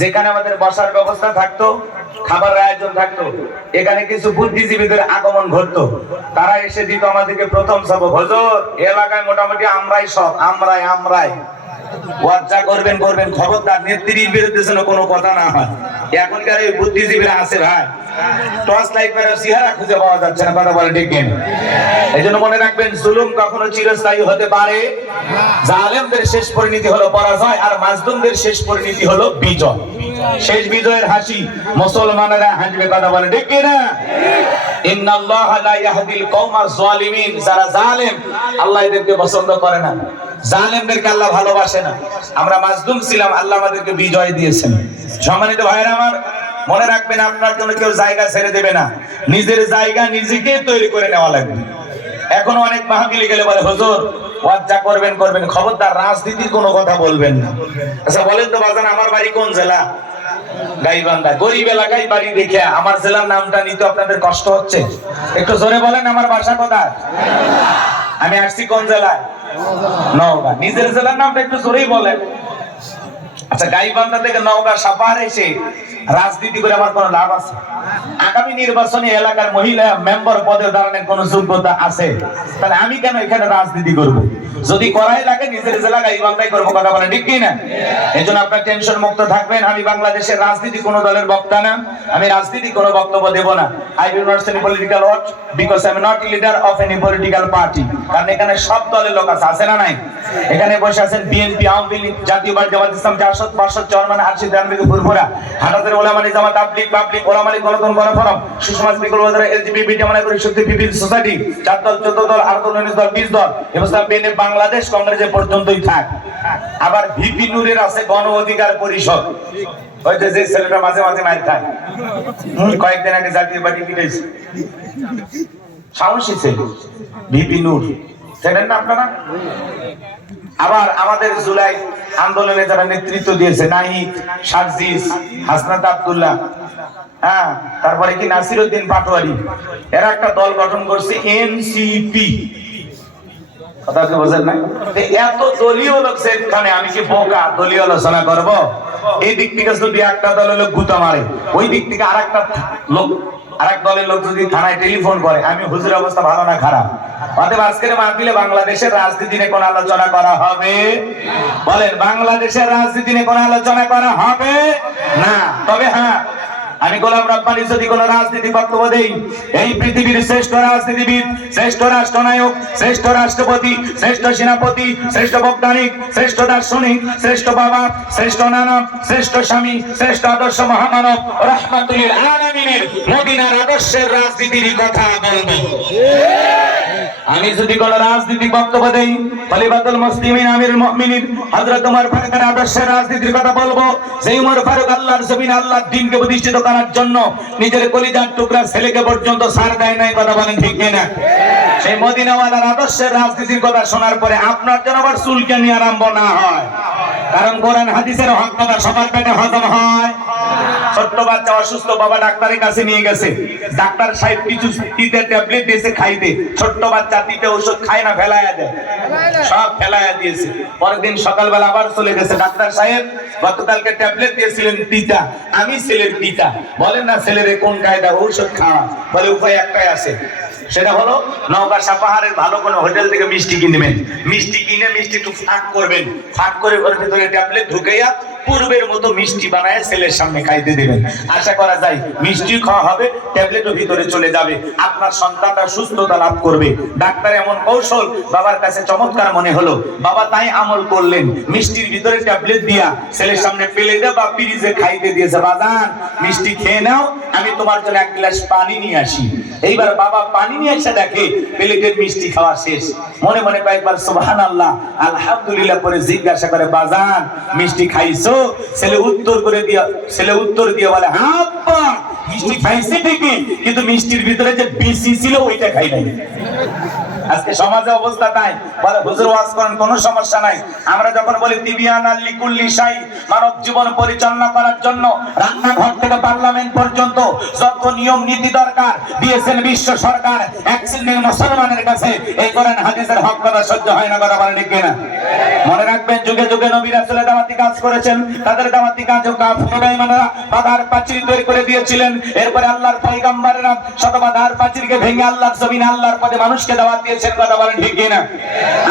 যেখানে আমাদের বসার ব্যবস্থা থাকতো, খাবারের আয়োজন থাকতো, এখানে কিছু বুদ্ধিজীবীদের আগমন ঘটতো। তারা এসে দিত আমাদেরকে প্রথম সবক। হুজুর, এলাকায় মোটামুটি আমরাই সব, আমরাই ওয়াজ্জা করবেন, খবরদার নেত্রীর বিরুদ্ধে যেন কোনো কথা না হয়। এখনকার এই বুদ্ধিজীবীরা আছে ভাই, টর্চ লাইট মেরে চেহারা খুঁজে পাওয়া যাচ্ছে না, কথা বলে ঠিক কিনা? এই জন্য মনে রাখবেন, জুলুম কখনো চিরস্থায়ী হতে পারে। জালেমদের শেষ পরিণতি হলো পরাজয়, আর মাজলুমদের শেষ পরিণতি হলো বিজয়। শেষ বিজয়ের হাসি মুসলমানেরা হাসবে, কথা বলে ঠিক কিনা? ইন্নাল্লাহা লা ইয়াহদিল কওমাজ যালিমিন। যারা জালেম, আল্লাহ এদেরকে পছন্দ করে না, জালেমদেরকে আল্লাহ ভালোবাসে না। আমরা মাজলুম ছিলাম, আল্লাহ আমাদেরকে বিজয় দিয়েছেন। সম্মানিত ভাইরা আমার, মনে রাখবেন, আপনার জন্য কেউ জায়গা ছেড়ে দেবে না, নিজের জায়গা নিজেকে তৈরি করে নেওয়া লাগবে। এখন অনেক মাহফিলে গেলে বলে, হুজুর ওয়াজ্জা করবেন, খবরদার রাজনীতির কোনো কথা বলবেন না। আচ্ছা বলেন তো বাজান, আমার বাড়ি কোন জেলা? গাইবান্ধা। গরিব এলাকায় বাড়ি দেখে আমার জেলার নামটা নিতে আপনাদের কষ্ট হচ্ছে? একটু জোরে বলেন, আমার বাসা কোথায়? আমি আসছি কোন জেলায়? নওগাঁ। নিজের জেলার নামটা একটু জোরেই বলেন। আচ্ছা, গাইবান্ধা থেকে নওগাঁ সাপাহার এসে রাজনীতি করে আমার কোনো লাভ আছে? আগামী নির্বাচনে এলাকার মহিলা মেম্বার পদে দাঁড়ানোর কোনো যোগ্যতা আছে? তাহলে আমি কেন এখানে রাজনীতি করব? যদি করাই লাগে নিজের জেলা গাইবান্ধায় করবো, কথা বলে ঠিক কিনা? এই জন্য আপনার টেনশন মুক্ত থাকবেন। আমি বাংলাদেশের রাজনীতি কোনো দলের বক্তা না, আমি রাজনীতি কোনো বক্তব্য দেব না। I will not say political word because I am not leader of any political party. কারণ এখানে সব দলের লোক আছে না নাই? এখানে বসে আছেন বিএনপি, আওয়ামী লীগ, জাতীয় পার্টি, জামাত ইসলাম, জাসদ, পার্ষদ, চেয়ারম্যান, আরশিদ, দানবিক, ফুরফুরা, হাটাতের ওলামা নিজামাত, পাবলিক ওলামা লীগ, গণতন্ত্র, গণফোরাম, সুষমা স্পিকার, এলজিবিটি, জামানা করে শক্তি, পিপিল সোসাইটি, 4 দল, 14 দল, 8 দল, 19 দল, 20 দল, এবছর বেনে বাংলাদেশ কংগ্রেসে পর্যন্তই থাক। আবার ভিপি নূরের আছে গণ অধিকার পরিষদ, ওই যে ছেলেটা মাঝে মাঝে মাইর খায়, কয়েকদিন আগে জাতীয় পার্টি পিটাইছে, সাহসী ছেলে ভিপি নূর, চেনেন না আপনারা? আবার আমাদের জুলাই আন্দোলনে যারা নেতৃত্ব দিয়েছে, নাহিদ, সার্জিস, হাসনাত আব্দুল্লাহ, হ্যাঁ, তারপরে কি নাসিরউদ্দিন পাটোয়ারি, এরা একটা দল গঠন করছে এনসিপি। কথা কি বোঝেন না? এত দলীয় লোক সেখানে, আমি কি বোকা দলীয় আলোচনা করব? এই দিক থেকে যদি একটা দলের লোক গুতা মারে, ওই দিক থেকে আরেকটা লোক, আরেক দলের লোক যদি থানায় টেলিফোন করে, আমি হুজুর অবস্থা ভালো না খারাপ? অতএব আজকের মাহফিলে বাংলাদেশের রাজনীতি নিয়ে কোন আলোচনা করা হবে? বলেন, বাংলাদেশের রাজনীতি নিয়ে কোন আলোচনা করা হবে না। তবে হ্যাঁ, আমি গোলাম রব্বানী যদি কোন রাজনীতি বক্তব্য দেই, এই পৃথিবীর শ্রেষ্ঠ রাজনীতিবিদ, শ্রেষ্ঠ রাষ্ট্রনায়ক, শ্রেষ্ঠ রাষ্ট্রপতি, শ্রেষ্ঠ সেনাপতি, শ্রেষ্ঠ বৈজ্ঞানিক, শ্রেষ্ঠ দার্শনিক, শ্রেষ্ঠ বাবা, শ্রেষ্ঠ নানা, শ্রেষ্ঠ স্বামী, শ্রেষ্ঠ আদর্শ মহামানব রাহমাতুল আলামিনের মদিনার আদর্শের রাজনীতির কথা বলবো। আমি যদি কোন রাজনীতিক বক্তব্য দেই, খলিফাতুল মুসলিমিন আমিরুল মুমিনিন হযরত ওমর ফারুকের আদর্শের রাজনীতির কথা বলবো। সেই ওমর ফারুক আল্লাহর জমিনে আল্লাহর দ্বীনকে প্রতিষ্ঠিত করার জন্য নিজের কলিজার টুকরা ছেলেকে পর্যন্ত ছাড় দেয় নাই, কথা বলেন ঠিক কিনা? সেই মদিনাওয়ালার আদর্শের রাজনীতির কথা শোনার পরে আপনার যেন আবার চুলকানি আরম্ভ না হয়, কারণ কোরআন হাদিসের হক কথা সবার পেটে হজম হয়। ছোট্ট বাচ্চা অসুস্থ, বাবা ডাক্তারের কাছে নিয়ে গেছে, ডাক্তার সাহেব কিছু তিতে ট্যাবলেট দিয়েছে খাইতে, ছোট্ট বাচ্চা তিতে ওষুধ খায় না, ফেলাইয়া দেয়, সব ফেলাইয়া দিয়েছে। পরের দিন সকালবেলা আবার চলে গেছে, ডাক্তার সাহেব গতকালকে ট্যাবলেট দিয়েছিলেন তিতা, আমি ছেলের তিতা, বলেন না ছেলের কোন কায়দা ঔষধ খাওয়া? বলে উপায় একটাই আছে, সেটা হলো নওগাঁ সাপাহারের ভালো কোনো হোটেল থেকে মিষ্টি কিনবেন, মিষ্টি কিনে মিষ্টি একটু ফাঁক করবেন, ফাঁক করে ওর ভিতরে ট্যাবলেট ঢুকাইয়া পূর্বের মতো মিষ্টি বানায় ছেলের সামনে খাইতে দেবেন। আশা করা যায় মিষ্টি খাওয়া হবে, ট্যাবলেটও ভিতরে চলে যাবে, আপনার সন্তানটা সুস্থতা লাভ করবে। ডাক্তার এমন কৌশল বাবার কাছে চমৎকার মনে হলো, বাবা তাই আমল করলেন, মিষ্টির ভিতরে ট্যাবলেট দিয়া ছেলের সামনে ফেলে দেয় বা ফ্রিজে খাইতে দিয়েছে, বাজান মিষ্টি খেয়ে নাও, আমি তোমার জন্য 1 গ্লাস পানি নিয়ে আসি। এইবার বাবা পানি নিয়ে এসে দেখে প্লেটের মিষ্টি খাওয়া শেষ, মনে মনে কয়েকবার সুবহানাল্লাহ আলহামদুলিল্লাহ করে জিজ্ঞাসা করে, বাজান মিষ্টি খাইছো? ছেলে উত্তর দিয়ে বলে, হ্যাঁ আব্বা মিষ্টি খাইছি ঠিকই, কিন্তু মিষ্টির ভিতরে যে বিসি ছিল ওইটা খাই নাই। আজকে সমাজে অবস্থা তাই, বলে হুজুর ওয়াজ করেন কোনো সমস্যা নাই। আমরা যখন বলি তিবিয়ানাল লিকুল্লি শাই, মানব জীবন পরিচালনা করার জন্য রান্নাঘর থেকে পার্লামেন্ট পর্যন্ত যত নিয়ম নীতি দরকার দিয়েছেন বিশ্ব সরকার, এক শ্রেণীর মুসলমানের কাছে এই কোরআন হাদিসের হক কথা সহ্য হয় না, কথা বলেন ঠিক কিনা? মনে রাখবেন, যুগে যুগে নবী রাসূল দাওয়াতি কাজ করেছেন, তাদের দাওয়াতি কাজও কাফির বেঈমানরা বাধার প্রাচীর তৈরি করে দিয়েছিলেন। এরপরে আল্লাহর পয়গম্বরেরা শত বাধার প্রাচীরকে ভেঙে আল্লাহর জমিনে আল্লাহর পথে মানুষকে দাওয়াত দিয়েছেন, কথা বলেন ঠিক কিনা?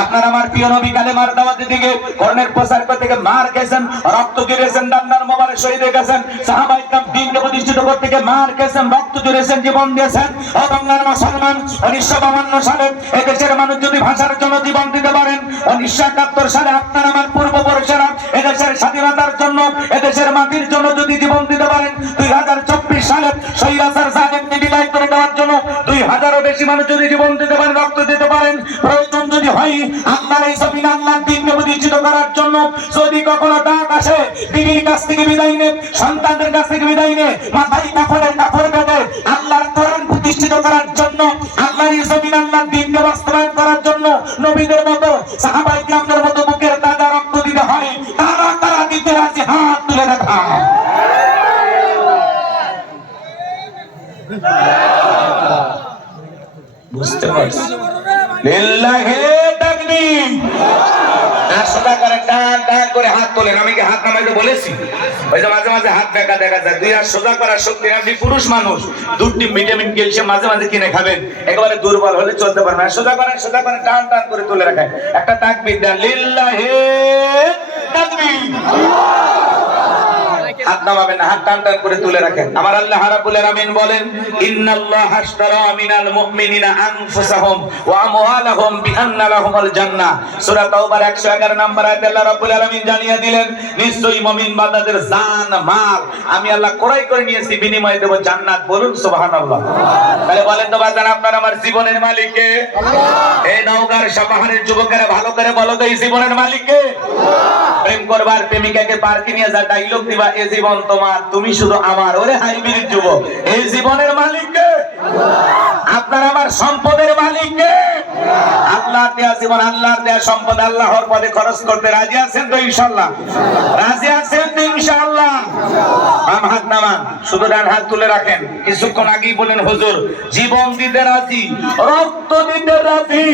আপনার আমার প্রিয় নবী কালেমার দাওয়াতের দিকে কোরআনের প্রচার করতে গিয়ে মার খেয়েছেন, রক্ত ঝরিয়েছেন, দান্দার মোবারক শহীদ হয়ে গেছেন। সাহাবায়ে কিরাম দ্বীনকে প্রতিষ্ঠিত করতে গিয়ে মার খেয়েছেন, রক্ত ঝরিয়েছেন, জীবন দিয়েছেন। ও বাংলার মুসলমান, 1952 সালে এই দেশের মানুষ যদি ভাষার জন্য জীবন দিতে পারেন, 1971 সালে আপনার আমার পূর্বপুরুষেরা এদেশের স্বাধীনতার জন্য, এদেশের মাটির জন্য যদি জীবন দিতে পারেন, 2024 সালে স্বৈরাচার জালেমকে বিদায় করে দেওয়ার জন্য 2000-এরও বেশি মানুষ যদি জীবন দিতে পারেন, রক্ত দিতে পারেন, প্রয়োজন যদি হয় আল্লাহর এই জমিন আল্লাহর দ্বীনকে প্রতিষ্ঠিত করার জন্য, যদি কখনো ডাক আসে বিবির কাছ থেকে বিদায় নে, সন্তানদের কাছ থেকে বিদায় নে, মাথায় কাপড়ের কাপড় বেঁধে আল্লাহর কোরআন প্রতিষ্ঠিত করার জন্য, আল্লাহর এই জমিন আল্লাহর দ্বীনকে বাস্তবায়ন করার জন্য নবীদের মতো, সাহাবায়ে কিরামদের মতো বুকের তাজা রক্ত দিতে হয়, তারা তারা দিতে রাজি, হাত তুলে রাখা। বুঝতে পারছি? লিল্লাহি তাকবীর। আসলে করে টান টান করে হাত তোলেন। আমি কি হাত নামাইতে বলেছি? ওই যে মাঝে মাঝে হাত দেখা দেখা যায়। দুই হাত সোজা করার শক্তি, আপনি পুরুষ মানুষ, দুটি ভিটামিন ক্যালসিয়াম মাঝে মাঝে কিনে খাবেন, একেবারে দুর্বল হলে চলতে পারবেন না। সোজা করেন টান টান করে তুলে রাখেন। একটা তাকবীর দেন, লিল্লাহি তাকবীর। হাত নামাবেন না, হাত টান টান করে তুলে রাখেন। আমার আল্লাহ রাব্বুল আলামিন বলেন, ইন্নাল্লাহা আশতারা মিনাল মুমিনিনা আনফুসাহুম ওয়া আমওয়ালাহুম বিআন্না লাহুমুল জান্নাহ। সূরা তাওবার 111 নম্বর আয়াতে আল্লাহ রাব্বুল আলামিন জানিয়ে দিলেন, নিশ্চয়ই মুমিন বান্দাদের জান মাল আমি আল্লাহ ক্রয় করে নিয়েছি, বিনিময়ে দেব জান্নাত। বলুন সুবহানাল্লাহ। তাহলে বলেন তো বাজান, আপনার আমার জীবনের মালিক কে? এই নওগাঁর সাপাহারের যুবকেরা ভালো করে বলো তো, এই জীবনের মালিক কে? প্রেম করবার প্রেমিকাকে পার্কে নিয়ে যা ডায়লগ দিবা, এই জীবন তোমার, তুমি শুধু আমার। ওরে হাইব্রিড যুবক, এই জীবনের মালিক কে? আপনার আমার সম্পদের মালিক কে? আল্লাহর দেয়া জীবন, আল্লাহর দেয়া সম্পদ আল্লাহর পথে খরচ করতে রাজি আছেন তো ইনশাআল্লাহ? রাজি আছেন তো ইনশাআল্লাহ? বাম হাত নামান, শুধু ডান হাত তুলে রাখেন। কিছুক্ষণ আগেই বলেন, হুজুর জীবন দিতে রাজি, রক্ত দিতে রাজি।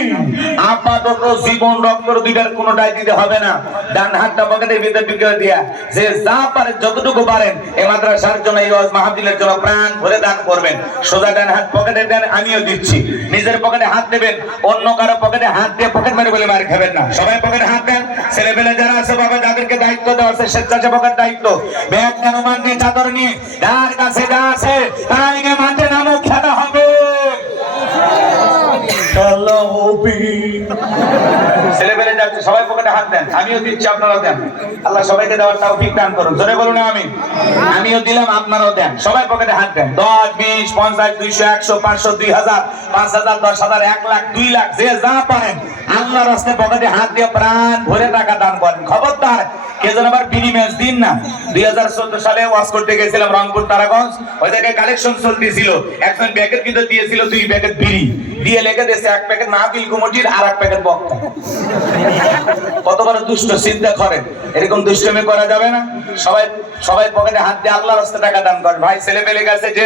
আপাতত জীবন রক্ত দুইটার কোনোটাই দিতে হবে না। ডান হাতটা পকেটের ভিতর ঢুকে দিয়া যে যা পারে যতটুকু পারেন এই মাদ্রাসার জন্য, এই ওয়াজ মাহফিলের জন্য প্রাণ ভরে দান করবেন। সোজা ডান হাত পকেটে দেন, আমিও দিচ্ছি। নিজের পকেটে হাত দেবেন, অন্য কারো পকেটে হাত দিয়ে পকেট মারি বলে মার খাবেন না। সবাই পকেটে হাত দেন। ছেলেপেলে যারা আছে বাবা, যাদেরকে দায়িত্ব দেওয়া আছে স্বেচ্ছাসেবকের দায়িত্ব, ব্যাগ কেন মানবে, চাদর নিয়ে যার কাছে যা আছে তাই মাঠে নামো, খেলা হবে। ছেলেপেলে যাচ্ছে, সবাই পকেটে হাত দেন, আমিও দিচ্ছি, আপনারাও দেন। আল্লাহ সবাইকে দেওয়ার তৌফিক দান করুন। জোরে বলুন আমিন। আমিও দিলাম, আপনারাও দেন। সবাই পকেটে হাত দেন। 10, 20, 50, 200, 100, 500, 2000, 5000, 10,000, 1 লাখ, 2 লাখ, যে যা পারেন আল্লাহর রাস্তায় পকেটে হাত দিয়ে প্রাণ ভরে টাকা দান করেন। খবরদার কে যেন আবার বিড়ি ম্যাচ দিন না। 2014 সালে ওয়াজ করতে গেছিলাম রংপুর তারাগঞ্জ, ওই জায়গায় কালেকশন চলতেছিল। একজন প্যাকেট কিন্তু দিয়েছিল 2 প্যাকেট বিড়ি দিয়ে, লেগে দিয়েছে 1 প্যাকেট মাহফিল কমিটির আর 1 প্যাকেট বক্তা। কত বড় দুষ্ট, চিন্তা করেন। এরকম দুষ্টমি করা যাবে না। সবাই পকেটে হাত দিয়ে আল্লাহর রাস্তায় টাকা দান করেন। ভাই ছেলে পেলে গেছে যে